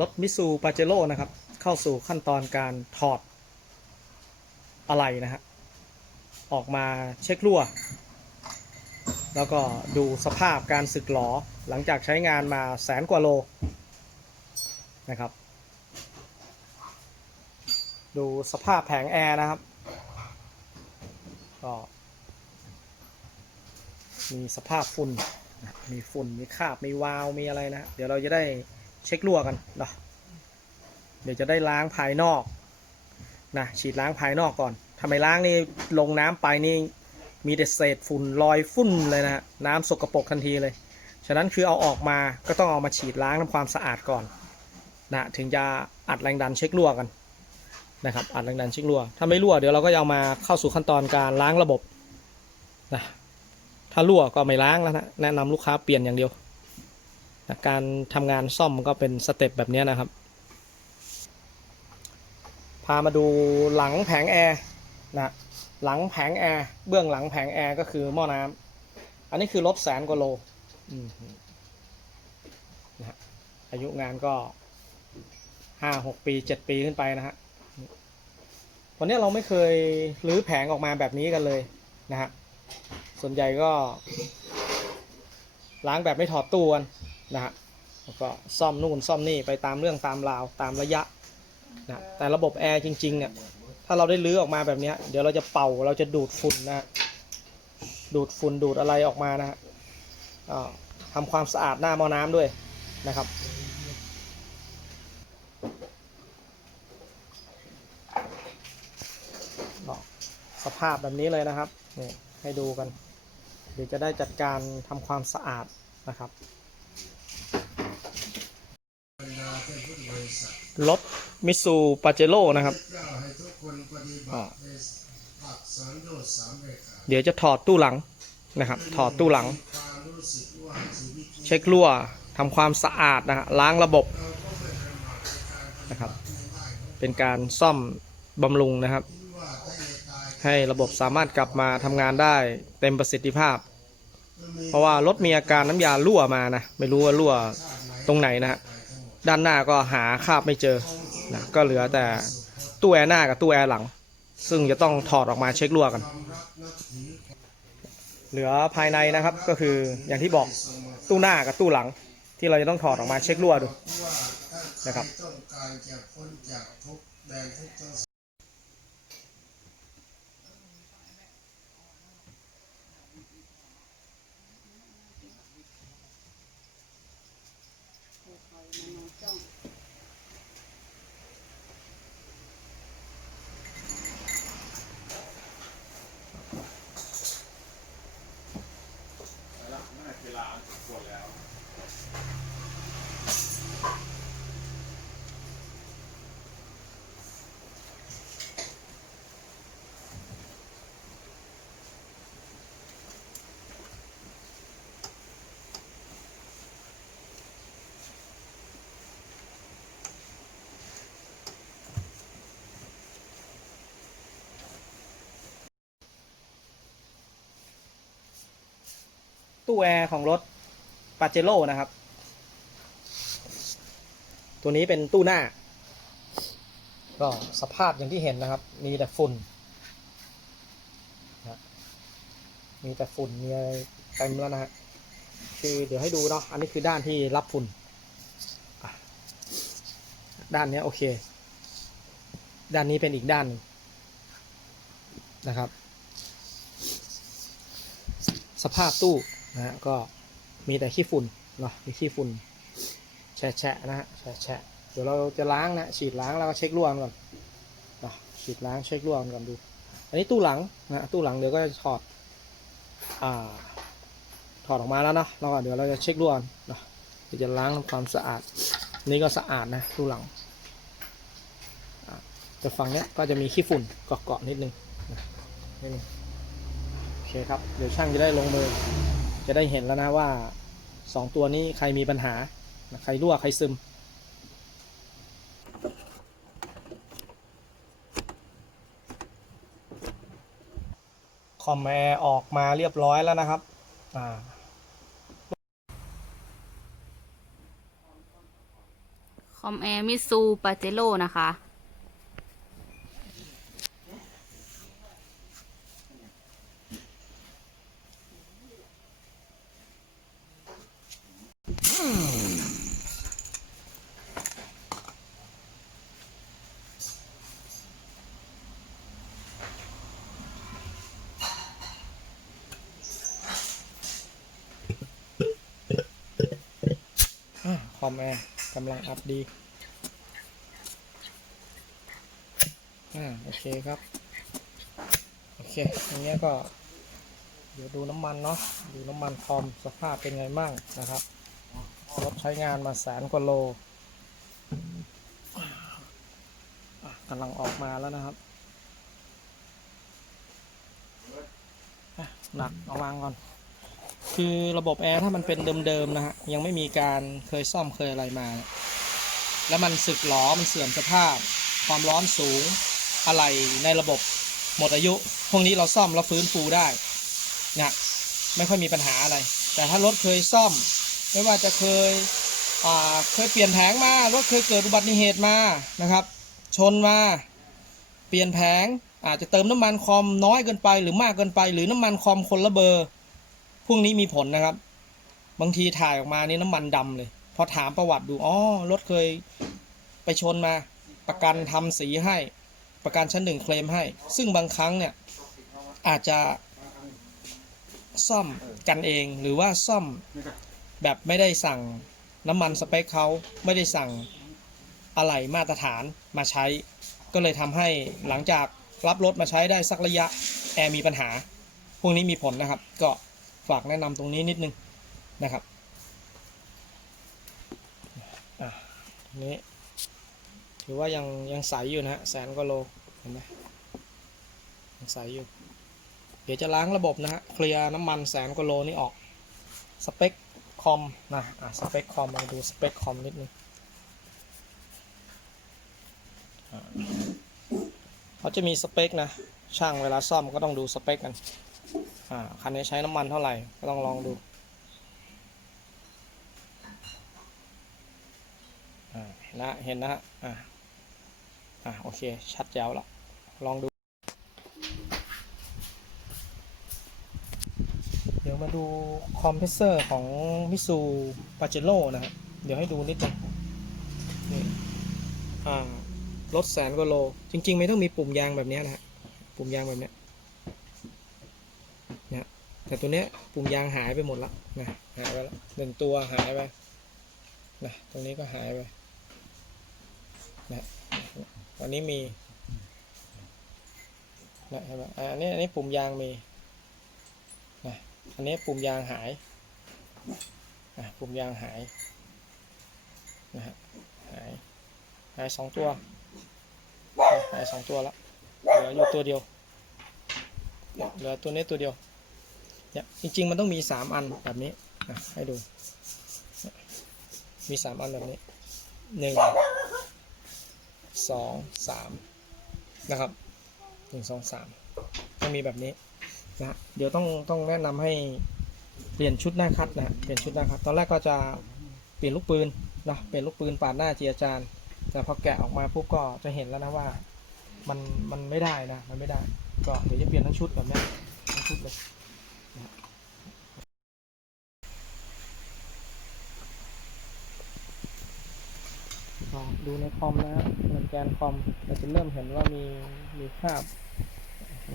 รถมิซูปาเจโร่นะครับ เข้าสู่ขั้นตอนการถอดอะไรนะฮะออกมาเช็ครั่ว แล้วก็ดูสภาพการสึกหลอหลังจากใช้งานมาแสนกว่าโลนะครับ ดูสภาพแผงแอร์นะครับ ก็มีสภาพฝุ่น มีฝุ่น มีคราบ มีวาล์วมีอะไรนะ เดี๋ยวเราจะได้ เช็ครั่วกันเนาะเดี๋ยวจะได้ล้างภายนอกนะฉีดล้างภายนอกก่อนทำไมล้างนี่ลงน้ำไปนี่มีแต่เศษฝุ่นลอยฝุ่นเลยนะน้ำสกปรกทันทีเลย ฉะนั้นคือเอาออกมาก็ต้องเอามาฉีดล้างทำความสะอาดก่อนนะถึงจะอัดแรงดันเช็ครั่วกันนะครับอัดแรงดันเช็ครั่ว ถ้าไม่รั่วเดี๋ยวเราก็จะเอามาเข้าสู่ขั้นตอนการล้างระบบนะถ้ารั่วก็ไม่ล้างแล้วนะแนะนำลูกค้าเปลี่ยนอย่างเดียว การทำงานซ่อมก็เป็นสเต็ปแบบนี้นะครับ พามาดูหลังแผงแอร์นะหลังแผงแอร์เบื้องหลังแผงแอร์ก็คือหม้อน้ำอันนี้คือรถแสนกว่าโลอืมนะฮะอายุงานก็ห้าหกปีเจ็ดปีขึ้นไปนะฮะวันนี้เราไม่เคยรื้อแผงออกมาแบบนี้กันเลยนะฮะส่วนใหญ่ก็ล้างแบบไม่ถอดตู้กัน นะฮะแล้วก็ซ่อมนู่นซ่อมนี่ไปตามเรื่องตามราวตามระยะนะแต่ระบบแอร์จริงๆเนี่ยถ้าเราได้ลื้อออกมาแบบนี้เดี๋ยวเราจะเป่าเราจะดูดฝุ่นนะฮะดูดฝุ่นดูดอะไรออกมานะฮะทำความสะอาดหน้าหม้อน้ำด้วยนะครับสภาพแบบนี้เลยนะครับนี่ให้ดูกัน เดี๋ยวจะได้จัดการทำความสะอาดนะครับ รถมิซูปาเจโร่นะครับ เดี๋ยวจะถอดตู้หลังนะครับ ถอดตู้หลัง เช็ครั่วทำความสะอาดนะฮะล้างระบบนะครับ เป็นการซ่อมบำรุงนะครับ ให้ระบบสามารถกลับมาทำงานได้เต็มประสิทธิภาพ เพราะว่ารถมีอาการน้ำยารั่วมานะ ไม่รู้ว่ารั่วตรงไหนนะฮะ ด้านหน้าก็หาคาบไม่เจอนะก็เหลือแต่ตู้แอร์หน้ากับตู้แอร์หลัง ซึ่งจะต้องถอดออกมาเช็ครั่วกัน เหลือภายในนะครับก็คืออย่างที่บอกตู้หน้ากับตู้หลัง ที่เราจะต้องถอดออกมาเช็ครั่วดูนะครับ ตู้แอร์ของรถปาเจโร่นะครับ ตัวนี้เป็นตู้หน้า ก็สภาพอย่างที่เห็นนะครับ มีแต่ฝุ่นนะมีแต่ฝุ่นมีอะไรเต็มแล้วนะฮะคือเดี๋ยวให้ดูเนาะอันนี้คือด้านที่รับฝุ่นด้านนี้โอเค ด้านนี้เป็นอีกด้านหนึ่งนะครับ สภาพตู้ นะฮะก็มีแต่ขี้ฝุ่นเนาะมีขี้ฝุ่นแฉะนะฮะแฉะเดี๋ยวเราจะล้างนะฉีดล้างแล้วก็เช็ครั่วมันก่อนเนาะฉีดล้างเช็ครั่วมันก่อนดู อันนี้ตู้หลังนะตู้หลังเดี๋ยวก็จะถอดอ่าถอดออกมาแล้วเนาะแล้วก็เดี๋ยวเราจะเช็ครั่วกันเนาะเดี๋ยวจะล้างทำความสะอาด นี่ก็สะอาดนะตู้หลังอ่าแต่ฝั่งเนี้ยก็จะมีขี้ฝุ่นเกาะๆนิดนึงนะนิดนึงโอเคครับเดี๋ยวช่างจะได้ลงมือ จะได้เห็นแล้วนะว่าสองตัวนี้ใครมีปัญหา ใครรั่วใครซึม คอมแอร์ออกมาเรียบร้อยแล้วนะครับ อ่าคคอมแอร์มิซูปาเจโร่นะคะ อ่ากำลังอัพดีอ่าโอเคครับ โอเคอย่างเงี้ยก็ เดี๋ยวดูน้ำมันเนาะดูน้ำมันคอมสภาพเป็นไงมั่งนะครับรถใช้งานมาแสนกว่าโลกำลังออกมาแล้วนะครับหนักเอาวางก่อน คือระบบแอร์ถ้ามันเป็นเดิมๆนะฮะยังไม่มีการเคยซ่อมเคยอะไรมา แล้วมันสึกหรอมันเสื่อมสภาพ ความร้อนสูงอะไรในระบบหมดอายุ พวกนี้เราซ่อมเราฟื้นฟูได้นะไม่ค่อยมีปัญหาอะไร แต่ถ้ารถเคยซ่อม ไม่ว่าจะเคยอ่าเคยเปลี่ยนแผงมารถเคยเกิดอุบัติเหตุมานะครับ ชนมาเปลี่ยนแผงอาจจะเติมน้ำมันคอมน้อยเกินไปหรือมากเกินไป หรือน้ำมันคอมคนละเบอร์ วกนี้มีผลนะครับ บางทีถ่ายออกมานี่น้ำมันดำเลย พอถามประวัติดูอ๋อรถเคยไปชนมาประกันทำสีให้ ประกันชั้นหนึ่งเคลมให้ ซึ่งบางครั้งเนี่ยอาจจะซ่อมกันเองหรือว่าซ่อมแบบไม่ได้สั่งน้ำมันสเปคเขาไม่ได้สั่งอะไหล่มาตรฐานมาใช้ ก็เลยทำให้หลังจากรับรถมาใช้ได้สักระยะแอร์มีปัญหา พวกนี้มีผลนะครับ ก็ ฝากแนะนำตรงนี้นิดนึงนะครับอะอันนี้ถือว่ายังยังใสอยู่นะฮะแสนกว่าโลเห็นไหมยังใสอยู่ เดี๋ยวจะล้างระบบนะฮะเคลียร์น้ำมันแสนกว่าโลนี่ออกสเปคคอมนะอะสเปคคอมมาดูสเปคคอมนิดนึงเขาจะมีสเปคนะช่างเวลาซ่อมก็ต้องดูสเปคกัน อ่าคันนี้ใช้น้ำมันเท่าไหร่ ก็ต้องลองดูเห็นนะเห็นนะฮะอ่าอ่าโอเค ชัดแจ๋วละลองดู เดี๋ยวมาดูคอมเพรสเซอร์ของมิซูปาเจโร่นะฮะเดี๋ยวให้ดูนิดนึงนี่อ่ารถแสนกว่าโล จริง ๆ ไม่ต้องมีปุ่มยางแบบนี้นะฮะ ปุ่มยางแบบนี้ แต่ตัวเนี้ยปุ่มยางหายไปหมดละนะหายไปละหนึ่งตัวหายไปนะตรงนี้ก็หายไปนะตอนนี้มีนะเห็นไหมอันนี้อันนี้ปุ่มยางมีนะอันนี้ปุ่มยางหายอะปุ่มยางหายนะฮะหายหายสองตัวหายสองตัวละเหลืออยู่ตัวเดียวเหลือตัวนี้ตัวเดียว เนี่ยจริง ๆ มันต้องมีสามอันแบบนี้อะให้ดู มีสามอันแบบนี้หนึ่งสองสามนะครับหนึ่งสองสามต้องมีแบบนี้นะเดี๋ยวต้องต้องแนะนำให้เปลี่ยนชุดหน้าคัดนะเปลี่ยนชุดหน้าคัด ตอนแรกก็จะเปลี่ยนลูกปืนนะเปลี่ยนลูกปืนปาดหน้าจียจานแต่พอแกะออกมาปุ๊บก็จะเห็นแล้วนะว่ามันมันไม่ได้นะมันไม่ได้ ก็เดี๋ยวจะเปลี่ยนทั้งชุดแบบนี้ทั้งชุดเลย องดูในคอมนะฮะในแกนคอมเราจะเริ่มเห็นว่ามีมีคราบ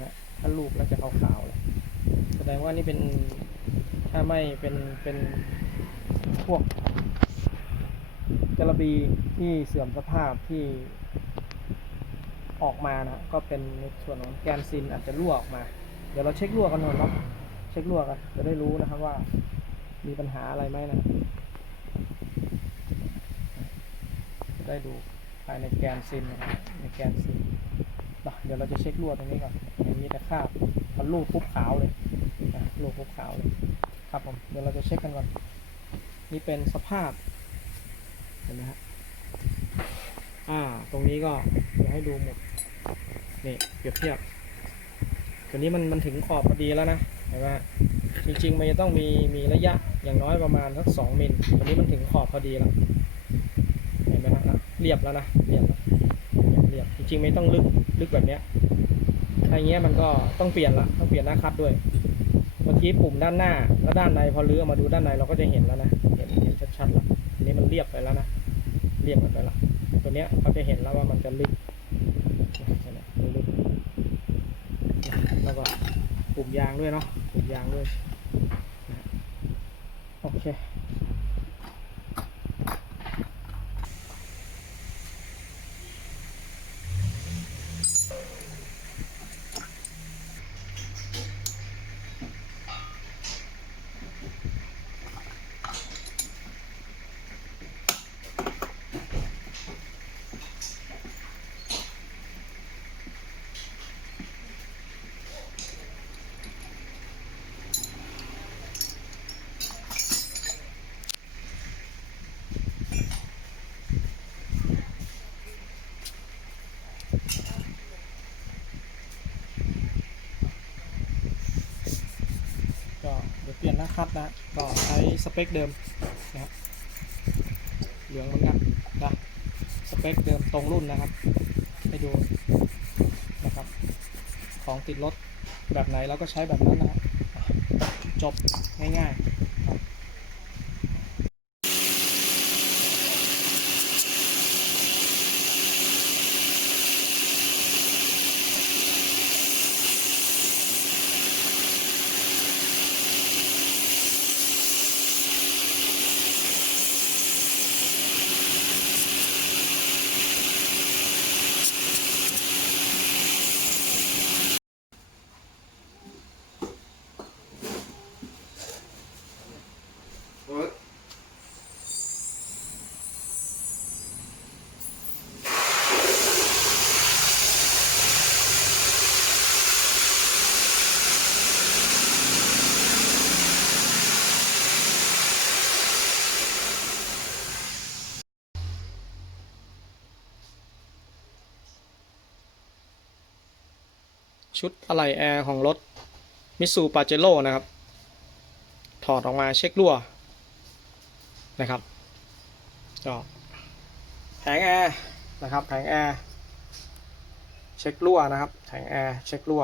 นะถ้าลูกแล้วจะขาวๆเลยแสดงว่านี่เป็นถ้าไม่เป็นเป็นพวกกระบีที่เสื่อมสภาพที่ออกมานะก็เป็นในส่วนของแกนซินอาจจะรั่วออกมา เดี๋ยวเราเช็ครั่วกันหน่อยเนาะเช็ครั่วกันจะได้รู้นะครับว่ามีปัญหาอะไรไหมนะ จะ ได้ดูภายในแกนซินนะครับในแกนซินนะเดี๋ยวเราจะเช็ครั่วตรงนี้ก่อนอย่างนี้แต่คราบพอลูกปุ๊บขาวเลยนะลูกปุ๊บขาวเลยครับผมเดี๋ยวเราจะเช็คกันก่อนนี่เป็นสภาพเห็นไหมฮะอ่าตรงนี้ก็เดี๋ยวให้ดูหมดนี่เปรียบเทียบตัวนี้มันมันถึงขอบพอดีแล้วนะเห็นไหมจริงๆมันจะต้องมีมีระยะอย่างน้อยประมาณสักสองมิลตัวนี้มันถึงขอบพอดีแล้ว เรียบแล้วนะเรียบเรียบจริงๆไม่ต้องลึกลึกแบบเนี้ยอย่างเงี้ยมันก็ต้องเปลี่ยนละต้องเปลี่ยนหน้าคัดด้วยเมื่อกี้ปุ่มด้านหน้าแล้วด้านในพอลื้อมาดูด้านในเราก็จะเห็นแล้วนะเห็นเห็นชัดๆแล้วทีนี้มันเรียบไปแล้วนะเรียบกันไปแล้วตัวเนี้ยเขาจะเห็นแล้วว่ามันจะลึกลึกแล้วก็ปุ่มยางด้วยเนาะปุ่มยางด้วยโอเค ก็เดี๋ยวเปลี่ยนหน้า คัดนะก็ใช้สเปคเดิมนะครับเหลืองเหมือนกันนะสเปคเดิมตรงรุ่นนะครับให้ดูนะครับ ของติดรถแบบไหนเราก็ใช้แบบนั้นนะครับจบง่ายๆ ชุดอะไหล่แอร์ของรถมิสูปาเจโร่นะครับ ถอดออกมาเช็ครั่วนะครับก็แผงแอร์นะครับแผงแอร์เช็ครั่วนะครับแผงแอร์เช็ครั่ว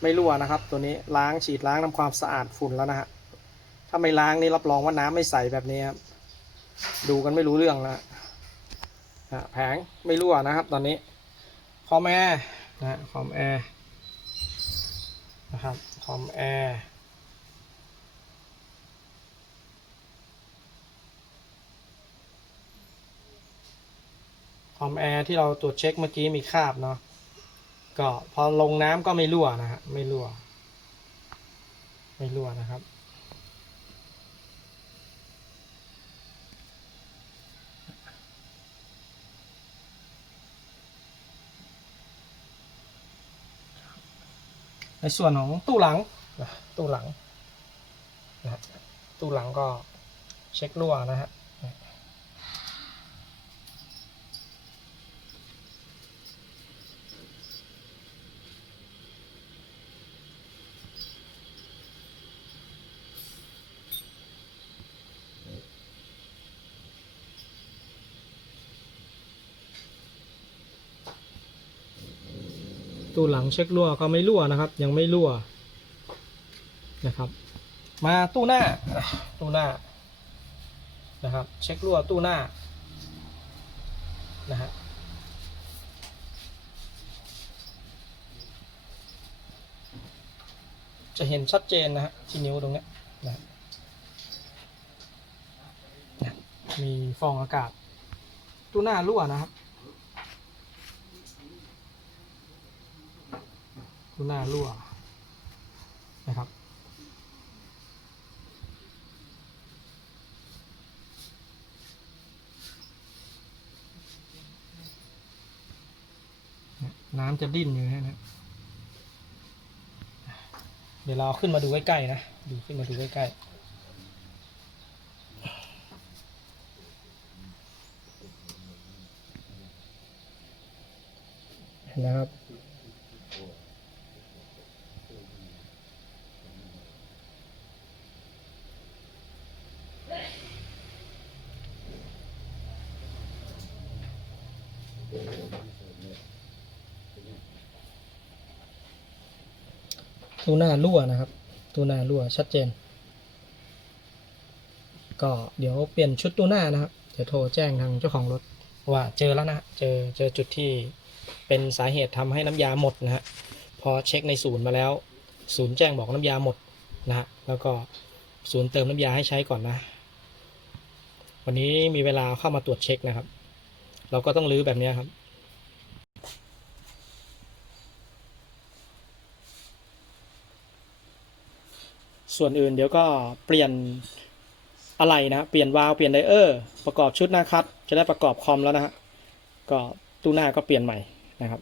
ไม่รั่วนะครับ ตัวนี้ล้างฉีดล้างทำความสะอาดฝุ่นแล้วนะฮะ ถ้าไม่ล้างนี่รับรองว่าน้ำไม่ใสแบบนี้ครับดูกันไม่รู้เรื่องแล้วนะแผงไม่รั่วนะครับ ตอนนี้คอมแอร์นะคอมแอร์นะครับคอมแอร์คอมแอร์ที่เราตรวจเช็คเมื่อกี้มีคราบเนาะก็พอลงน้ำก็ไม่รั่วนะฮะไม่รั่ว ไม่รั่วนะครับ ในส่วนของตู้หลังนะตู้หลังนะตู้หลังก็เช็ครั่วนะฮะ ตู้หลังเช็ครั่วก็ไม่รั่วนะครับ ยังไม่รั่วนะครับ มาตู้หน้าตู้หน้านะครับ เช็ครั่วตู้หน้านะฮะจะเห็นชัดเจนนะฮะที่นิ้วตรงเนี้ยนะนะมีฟองอากาศตู้หน้ารั่วนะครับ หน้ารั่วนะครับ น้ำจะดิ้นอยู่นะฮะเดี๋ยวเราขึ้นมาดูใกล้ๆนะ ดูขึ้นมาดูใกล้ๆนะครับ ตู้หน้ารั่วนะครับตู้หน้ารั่วชัดเจน ก็เดี๋ยวเปลี่ยนชุดตู้หน้านะครับ เดี๋ยวโทรแจ้งทางเจ้าของรถว่าเจอแล้วนะฮะเจอเจอจุดที่เป็นสาเหตุทำให้น้ำยาหมดนะฮะพอเช็คในศูนย์มาแล้ว ศูนย์แจ้งบอกน้ำยาหมดนะฮะแล้วก็ศูนย์เติมน้ำยาให้ใช้ก่อนนะ วันนี้มีเวลาเข้ามาตรวจเช็คนะครับ เราก็ต้องรื้อแบบนี้ครับ ส่วนอื่นเดี๋ยวก็เปลี่ยนอะไรนะเปลี่ยนวาล์วเปลี่ยนไดเออร์ประกอบชุดนะครับจะได้ประกอบคอมแล้วนะฮะก็ตู้หน้าก็เปลี่ยนใหม่นะครับ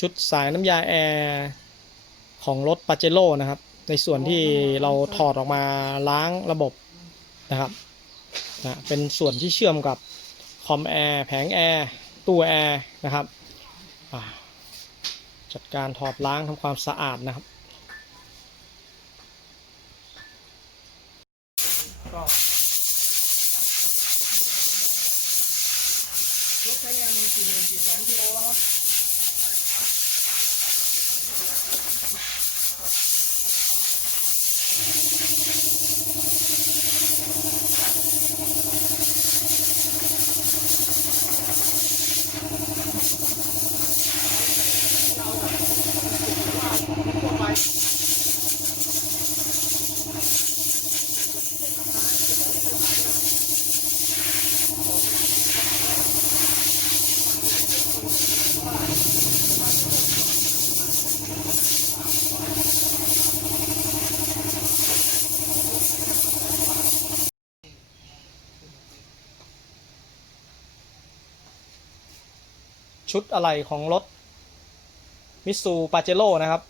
ชุดสายน้ำยาแอร์ของรถปาเจโร่นะครับ ในส่วนที่เราถอดออกมาล้างระบบนะครับนะเป็นส่วนที่เชื่อมกับคอมแอร์แผงแอร์ตู้แอร์นะครับจัดการถอดล้างทำความสะอาดนะครับก็รถใช้งานมากี่หมื่นกี่แสนกิโลแล้วครับ ชุดอะไหล่ของรถมิสูปาเจโร่นะครับ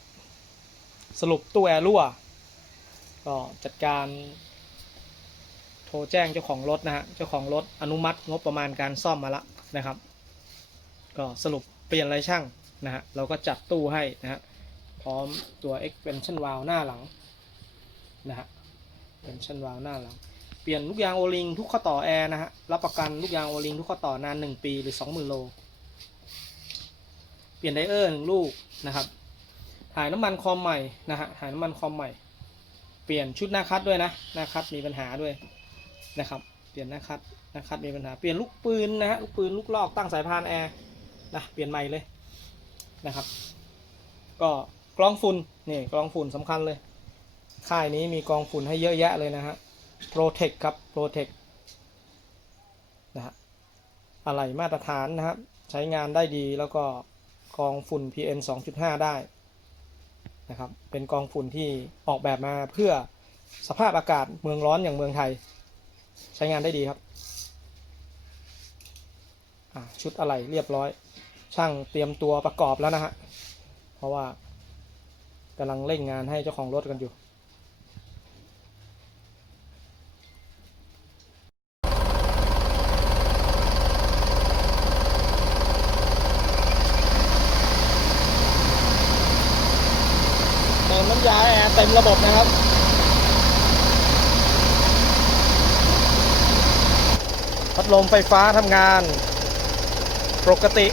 สรุปตู้แอร์รั่ว ก็จัดการโทรแจ้งเจ้าของรถนะฮะ เจ้าของรถอนุมัติงบประมาณการซ่อมมาล้วนะครับ ก็สรุปเปลี่ยนอะไรช่างนะฮะ เราก็จัดตู้ให้นะฮะ พร้อมตัว extension valve หน้าหลังนะฮะ extension valve หน้าหลัง เปลี่ยนลูกยางโอลิงทุกข้อต่อแอร์นะฮะ รับประกันลูกยางโอลิงทุกข้อต่อนาน 1 ปีหรือ 20,000 โล เปลี่ยนไดเออร์หนึ่งลูกนะครับ ถ่ายน้ำมันคอมใหม่นะฮะถ่ายน้ำมันคอมใหม่ เปลี่ยนชุดหน้าคัดด้วยนะหน้าคัดมีปัญหาด้วยนะครับเปลี่ยนหน้าคัดหน้าคัดมีปัญหาเปลี่ยนลูกปืนนะฮะลูกปืนลูกลอกตั้งสายพานแอร์นะเปลี่ยนใหม่เลยนะครับ ก็กรองฝุ่นนี่กรองฝุ่นสำคัญเลย ค่ายนี้มีกรองฝุ่นให้เยอะแยะเลยนะฮะ Protect ครับ Protect นะฮะอะไรมาตรฐานนะครับ ใช้งานได้ดีแล้วก็ กองฝุ่น PM 2.5 ได้นะครับ เป็นกองฝุ่นที่ออกแบบมาเพื่อสภาพอากาศเมืองร้อนอย่างเมืองไทย ใช้งานได้ดีครับ ชุดอะไรเรียบร้อย ช่างเตรียมตัวประกอบแล้วนะฮะ เพราะว่ากำลังเร่งงานให้เจ้าของรถกันอยู่ เติมน้ำยาแอร์เต็มระบบนะครับ พัดลมไฟฟ้าทำงาน ปกติ